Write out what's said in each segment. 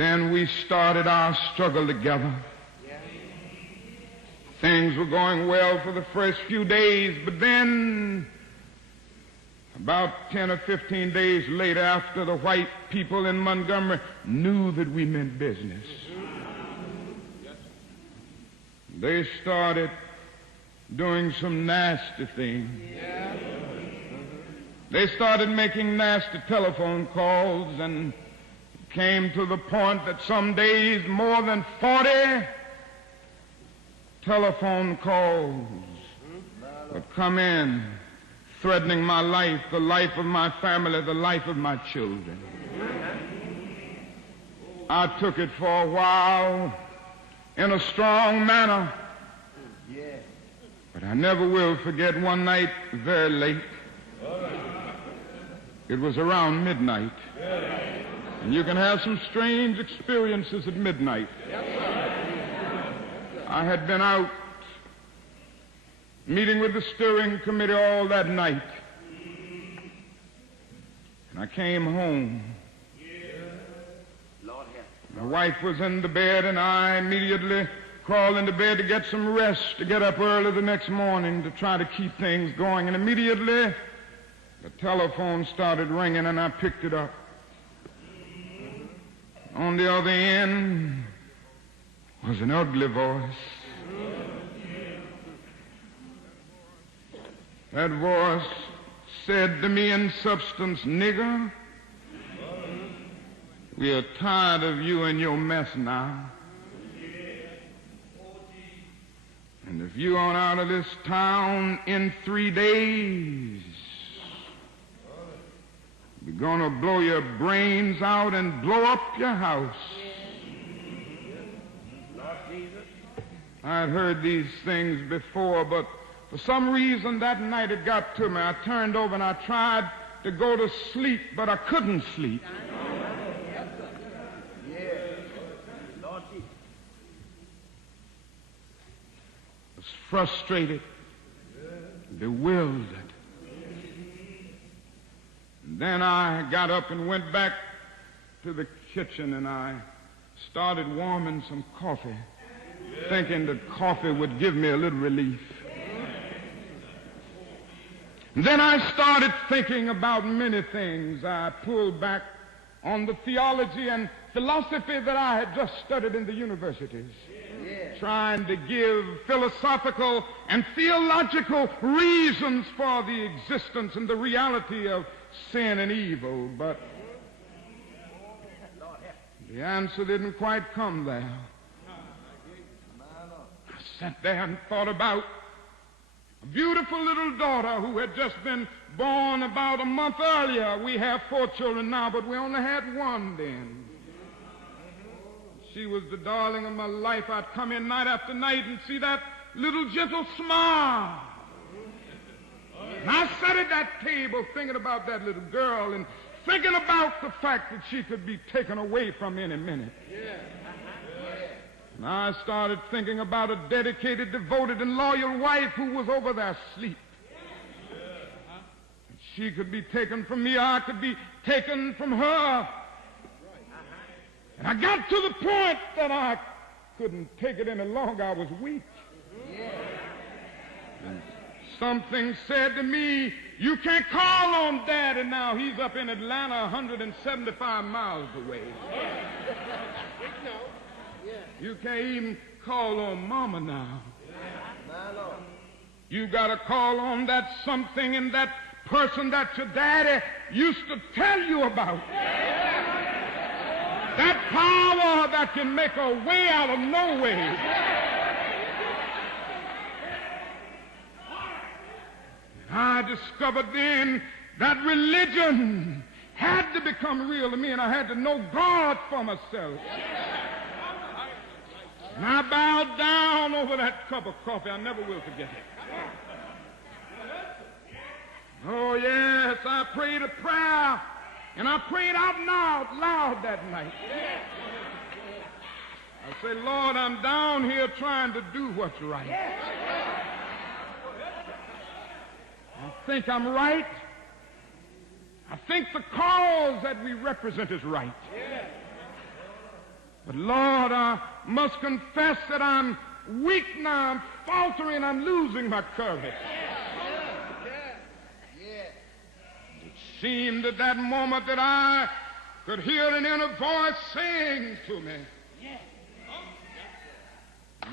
Then we started our struggle together. Things were going well for the first few days, but then about 10 or 15 days later, after the white people in Montgomery knew that we meant business, they started doing some nasty things. They started making nasty telephone calls, and it came to the point that some days more than 40 telephone calls would come in, threatening my life, the life of my family, the life of my children. I took it for a while in a strong manner, but I never will forget one night very late. It was around midnight, and you can have some strange experiences at midnight. I had been out meeting with the steering committee all that night, and I came home. My wife was in the bed, and I immediately crawled into bed to get some rest, to get up early the next morning to try to keep things going. And immediately the telephone started ringing, and I picked it up. On the other end was an ugly voice. That voice said to me in substance, "Nigger, we are tired of you and your mess now. And if you aren't out of this town in 3 days, we're going to blow your brains out and blow up your house." I had heard these things before, but for some reason that night it got to me. I turned over and I tried to go to sleep, but I couldn't sleep. I was frustrated, bewildered. And then I got up and went back to the kitchen, and I started warming some coffee, thinking that coffee would give me a little relief. And then I started thinking about many things. I pulled back on the theology and philosophy that I had just studied in the universities, trying to give philosophical and theological reasons for the existence and the reality of sin and evil. But the answer didn't quite come there. I sat there and thought about a beautiful little daughter who had just been born about a month earlier. We have 4 children now, but we only had one then. She was the darling of my life. I'd come in night after night and see that little gentle smile. And I sat at that table thinking about that little girl and thinking about the fact that she could be taken away from any minute. And I started thinking about a dedicated, devoted, and loyal wife who was over there asleep. She could be taken from me, or I could be taken from her. And I got to the point that I couldn't take it any longer. I was weak. And something said to me, "You can't call on Daddy now. He's up in Atlanta 175 miles away. You can't even call on Mama now. You got to call on that something and that person that your daddy used to tell you about. That power that can make a way out of no way." I discovered then that religion had to become real to me, and I had to know God for myself. And I bowed down over that cup of coffee. I never will forget it. Oh, yes, I prayed a prayer, and I prayed out loud that night. I said, "Lord, I'm down here trying to do what's right. I think I'm right. I think the cause that we represent is right. But Lord, I must confess that I'm weak now, I'm faltering, I'm losing my courage. It seemed at that moment that I could hear an inner voice saying to me,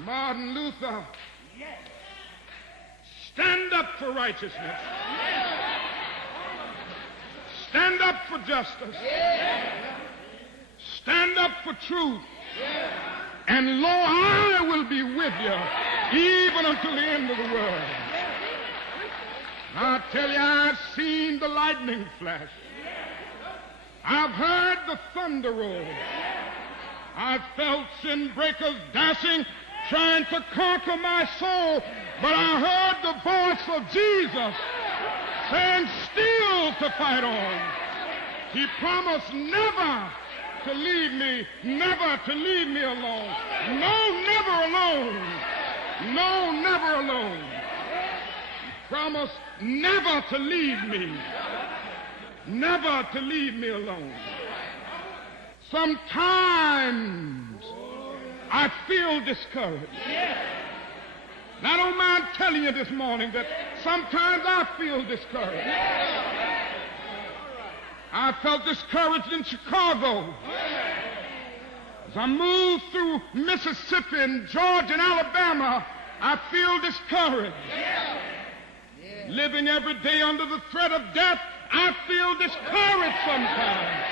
Martin Luther, stand up for righteousness. Stand up for justice. Stand up for truth. And lo, I will be with you even until the end of the world. I tell you, I've seen the lightning flash. I've heard the thunder roll. I've felt sin breakers dashing, trying to conquer my soul. But I heard the voice of Jesus saying, still to fight on. He promised never to leave me, never to leave me alone. No, never alone. No, never alone. He promised never to leave me, never to leave me alone. Sometimes I feel discouraged. And I don't mind telling you this morning that sometimes I feel discouraged. I felt discouraged in Chicago. As I moved through Mississippi and Georgia and Alabama, I feel discouraged. Living every day under the threat of death, I feel discouraged sometimes.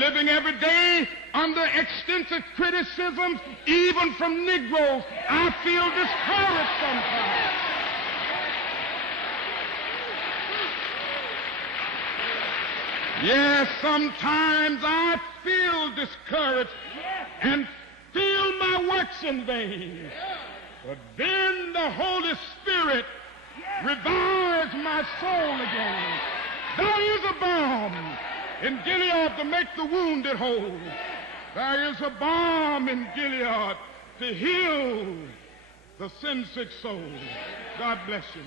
Living every day under extensive criticism, even from Negroes, I feel discouraged sometimes. Yes, sometimes I feel discouraged and feel my works in vain. But then the Holy Spirit revives my soul again. There is a balm in Gilead to make the wounded whole. There is a balm in Gilead to heal the sin-sick soul. God bless you.